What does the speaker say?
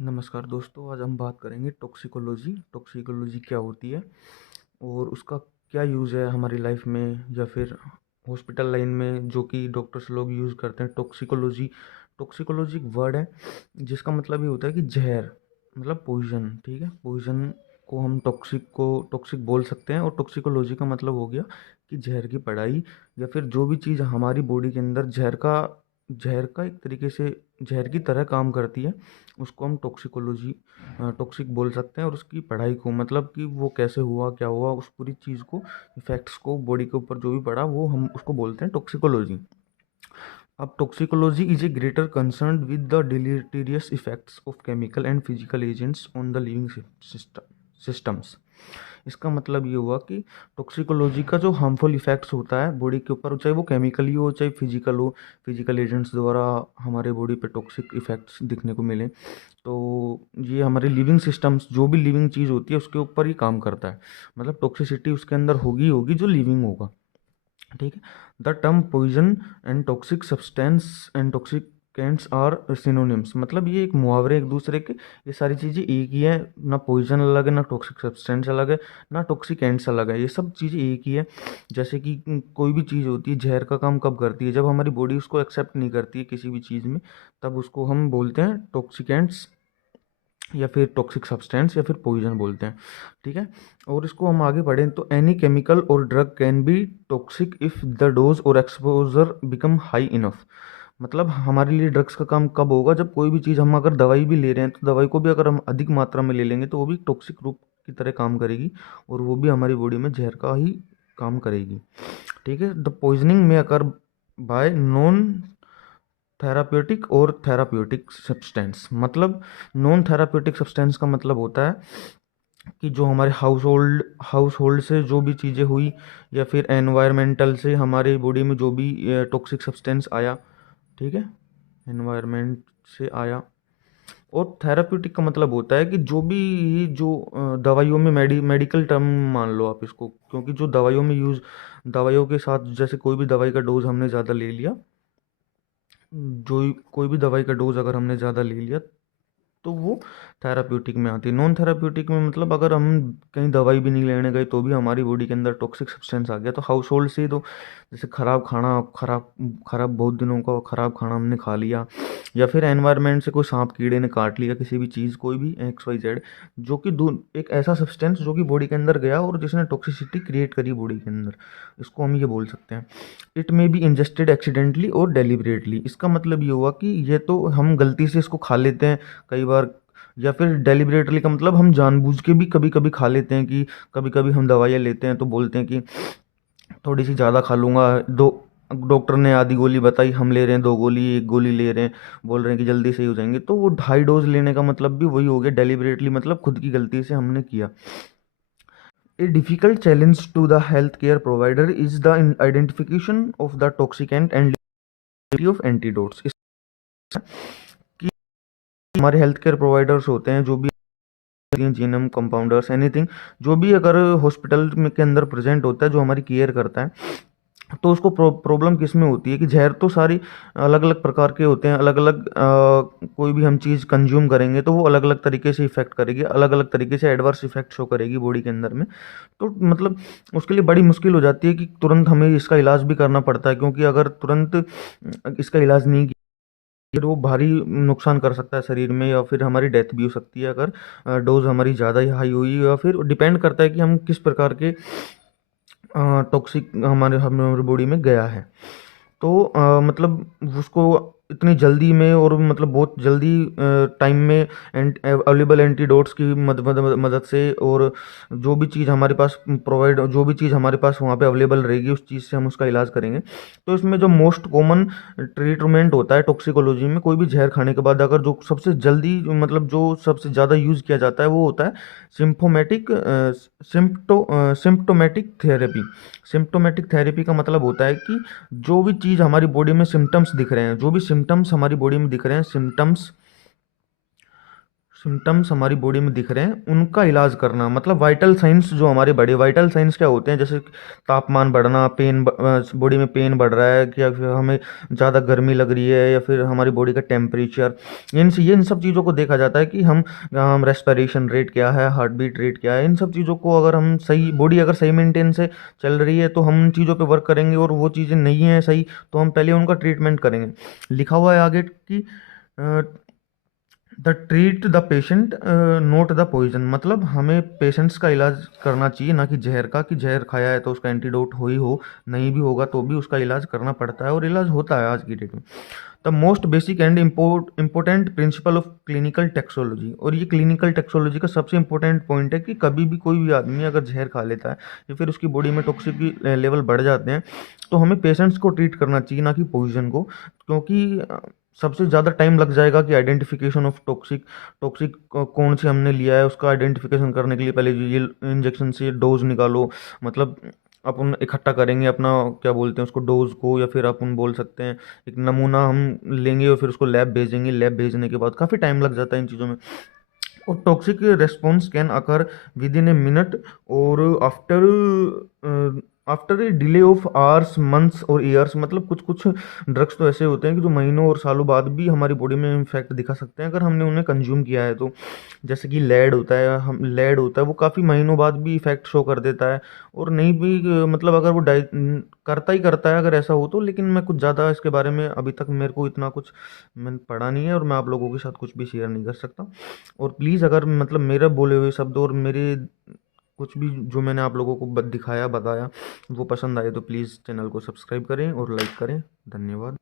नमस्कार दोस्तों, आज हम बात करेंगे टॉक्सिकोलॉजी। टॉक्सिकोलॉजी क्या होती है और उसका क्या यूज़ है हमारी लाइफ में या फिर हॉस्पिटल लाइन में, जो कि डॉक्टर्स लोग यूज़ करते हैं। टॉक्सिकोलॉजी टॉक्सिकोलॉजी एक वर्ड है जिसका मतलब ये होता है कि जहर, मतलब पॉइजन। ठीक है, पॉइजन को हम टॉक्सिक बोल सकते हैं। और टॉक्सिकोलॉजी का मतलब हो गया कि जहर की पढ़ाई, या फिर जो भी चीज़ हमारी बॉडी के अंदर जहर का एक तरीके से जहर की तरह काम करती है, उसको हम टॉक्सिक बोल सकते हैं। और उसकी पढ़ाई को, मतलब कि वो कैसे हुआ, क्या हुआ, उस पूरी चीज़ को, इफेक्ट्स को बॉडी के ऊपर जो भी पड़ा, वो हम उसको बोलते हैं टॉक्सिकोलॉजी। अब toxicology is a greater concern with the deleterious effects of chemical and physical agents on the living systems. इसका मतलब ये हुआ कि टॉक्सिकोलॉजी का जो हार्मफुल इफेक्ट्स होता है बॉडी के ऊपर, चाहे वो केमिकली हो चाहे फिजिकल हो, फिजिकल एजेंट्स द्वारा हमारे बॉडी पे टॉक्सिक इफेक्ट्स दिखने को मिले, तो ये हमारे लिविंग सिस्टम्स, जो भी लिविंग चीज़ होती है उसके ऊपर ही काम करता है। मतलब टॉक्सिसिटी उसके अंदर होगी होगी जो लिविंग होगा। ठीक है। The term poison and toxic substance and toxicants are synonyms, मतलब ये एक मुहावरे एक दूसरे के, ये सारी चीज़ें एक ही है। ना पॉइजन अलग है, ना टॉक्सिक सब्सटेंस अलग है, ना टॉक्सिकेंट्स अलग है, ये सब चीज़ें एक ही है। जैसे कि कोई भी चीज़ होती है, जहर का काम कब करती है? जब हमारी बॉडी उसको एक्सेप्ट नहीं करती है किसी भी चीज़ में, तब उसको हम बोलते हैं टॉक्सिकेंट्स, या फिर टॉक्सिक सब्सटेंस, या फिर पॉइजन बोलते हैं। ठीक है। और इसको हम आगे बढ़ें तो एनी केमिकल और drug can be toxic if the dose और एक्सपोजर बिकम हाई इनफ। मतलब हमारे लिए ड्रग्स का काम कब होगा? जब कोई भी चीज़, हम अगर दवाई भी ले रहे हैं तो दवाई को भी अगर हम अधिक मात्रा में ले लेंगे तो वो भी टॉक्सिक रूप की तरह काम करेगी, और वो भी हमारी बॉडी में जहर का ही काम करेगी। ठीक है। द पॉइजनिंग में अकर बाय नॉन थेराप्यूटिक और थेराप्यूटिक सब्सटेंस। मतलब नॉन थेराप्यूटिक सब्सटेंस का मतलब होता है कि जो हमारे हाउस होल्ड से जो भी चीज़ें हुई, या फिर एनवायरमेंटल से हमारे बॉडी में जो भी टॉक्सिक सब्सटेंस आया। ठीक है, एनवायरमेंट से आया। और थेराप्यूटिक का मतलब होता है कि दवाइयों में मेडिकल टर्म मान लो आप इसको, क्योंकि जो दवाइयों में यूज़, दवाइयों के साथ जैसे कोई भी दवाई का डोज हमने ज़्यादा ले लिया, कोई भी दवाई का डोज अगर हमने ज़्यादा ले लिया, तो वो थेराप्यूटिक में आती है। नॉन थेराप्यूटिक में मतलब अगर हम कहीं दवाई भी नहीं लेने गए तो भी हमारी बॉडी के अंदर टॉक्सिक सब्सटेंस आ गया, तो हाउस होल्ड से, तो जैसे खराब खाना, खराब खराब बहुत दिनों का खराब खाना हमने खा लिया, या फिर एनवायरनमेंट से कोई सांप कीड़े ने काट लिया किसी भी चीज़, कोई भी एक्स वाई जेड, जो कि एक ऐसा सब्सटेंस जो कि बॉडी के अंदर गया और जिसने टॉक्सिसिटी क्रिएट करी बॉडी के अंदर, इसको हम ये बोल सकते हैं। It may be ingested accidentally और डेलिबरेटली। इसका मतलब ये हुआ कि ये तो हम गलती से इसको खा लेते हैं कई बार, या फिर डेलिबरेटली का मतलब हम जानबूझ के भी कभी कभी खा लेते हैं। कि कभी कभी हम दवाइयाँ लेते हैं तो बोलते हैं कि थोड़ी सी ज़्यादा खा लूँगा, दो डॉक्टर ने आधी गोली बताई, हम ले रहे हैं 2 गोली, 1 गोली ले रहे हैं, बोल रहे हैं कि जल्दी सही हो जाएंगे, तो वो 2.5 डोज लेने का मतलब भी वही हो गया, डेलिबरेटली, मतलब खुद की गलती से हमने किया। A difficult challenge to the healthcare provider is the identification of the toxicant and availability of antidotes। कि हमारे हेल्थ केयर प्रोवाइडर्स होते हैं, जो भी जीएनएम कंपाउंडर्स, एनीथिंग, जो भी अगर हॉस्पिटल में के अंदर प्रेजेंट होता है जो हमारी केयर करता है, तो उसको प्रॉब्लम किस में होती है कि जहर तो सारी अलग अलग प्रकार के होते हैं, अलग अलग कोई भी हम चीज़ कंज्यूम करेंगे तो वो अलग अलग तरीके से इफेक्ट करेगी, अलग अलग तरीके से एडवर्स इफेक्ट शो करेगी बॉडी के अंदर में। तो मतलब उसके लिए बड़ी मुश्किल हो जाती है कि तुरंत हमें इसका इलाज भी करना पड़ता है, क्योंकि अगर तुरंत इसका इलाज नहीं किया, फिर वो भारी नुकसान कर सकता है शरीर में, या फिर हमारी डेथ भी हो सकती है अगर डोज हमारी ज़्यादा ही हाई हुई, या फिर डिपेंड करता है कि हम किस प्रकार के टॉक्सिक हमारे बॉडी में गया है। तो मतलब उसको इतनी जल्दी में, और मतलब बहुत जल्दी टाइम में अवेलेबल एंटीडोट्स की मदद से, और जो भी चीज़ हमारे पास जो भी चीज़ हमारे पास वहाँ पे अवेलेबल रहेगी, उस चीज़ से हम उसका इलाज करेंगे। तो इसमें जो मोस्ट कॉमन ट्रीटमेंट होता है टॉक्सिकोलॉजी में, कोई भी जहर खाने के बाद अगर जो सबसे जल्दी, मतलब जो सबसे ज़्यादा यूज़ किया जाता है, वो होता है सिम्फोमेटिक सिम्प्टोमेटिक थेरेपी। सिम्प्टोमेटिक थेरेपी का मतलब होता है कि जो भी चीज़ हमारी बॉडी में सिम्टम्स दिख रहे हैं, जो भी सिम्टम्स हमारी बॉडी में दिख रहे हैं, सिम्टम्स हमारी बॉडी में दिख रहे हैं उनका इलाज करना, मतलब वाइटल साइंस जो हमारे बड़े वाइटल साइंस क्या होते हैं, जैसे तापमान बढ़ना, बॉडी में पेन बढ़ रहा है, या फिर हमें ज़्यादा गर्मी लग रही है, या फिर हमारी बॉडी का टेम्परेचर, इन सब चीज़ों को देखा जाता है कि हम रेस्पिरेशन रेट क्या है, हार्ट बीट रेट क्या है। इन सब चीज़ों को अगर हम सही, बॉडी अगर सही मेंटेन से चल रही है तो हम उन चीज़ों पे वर्क करेंगे, और वो चीज़ें नहीं है सही तो हम पहले उनका ट्रीटमेंट करेंगे। लिखा हुआ है आगे कि the treat the patient note the poison, मतलब हमें पेशेंट्स का इलाज करना चाहिए, ना कि जहर का, कि जहर खाया है तो उसका एंटीडोट हो नहीं भी होगा तो भी उसका इलाज करना पड़ता है, और इलाज होता है आज की डेट में। The most basic and important principle of clinical toxicology, और ये क्लिनिकल टेक्सोलॉजी का सबसे इंपॉर्टेंट पॉइंट है कि कभी भी कोई भी आदमी अगर जहर खा लेता है या फिर उसकी बॉडी में टॉक्सिक लेवल बढ़ जाते हैं तो हमें पेशेंट्स को ट्रीट करना चाहिए, ना कि पॉइजन को। क्योंकि सबसे ज़्यादा टाइम लग जाएगा कि आइडेंटिफिकेशन ऑफ टॉक्सिक टॉक्सिक कौन सी हमने लिया है उसका आइडेंटिफिकेशन करने के लिए पहले ये इंजेक्शन से डोज निकालो, मतलब अपन इकट्ठा करेंगे अपना, क्या बोलते हैं उसको, डोज को, या फिर अपन बोल सकते हैं एक नमूना हम लेंगे और फिर उसको लैब भेजेंगे, लैब भेजने के बाद काफ़ी टाइम लग जाता है इन चीज़ों में। और toxic response can occur within a minute, और after a delay of hours, months और ईयर्स, मतलब कुछ कुछ ड्रग्स तो ऐसे होते हैं कि जो महीनों और सालों बाद भी हमारी बॉडी में इम्फेक्ट दिखा सकते हैं अगर हमने उन्हें कंज्यूम किया है तो। जैसे कि लेड होता है वो काफ़ी महीनों बाद भी इफेक्ट शो कर देता है, और नहीं भी मतलब अगर वो करता ही करता है अगर ऐसा हो तो। लेकिन मैं कुछ ज़्यादा इसके बारे में अभी तक मेरे को इतना कुछ मैंने पढ़ा नहीं है, और मैं आप लोगों के साथ कुछ भी शेयर नहीं कर सकता। और प्लीज़ अगर मतलब मेरे बोले हुए शब्द और मेरे कुछ भी जो मैंने आप लोगों को दिखाया बताया वो पसंद आए तो प्लीज़ चैनल को सब्सक्राइब करें और लाइक करें। धन्यवाद।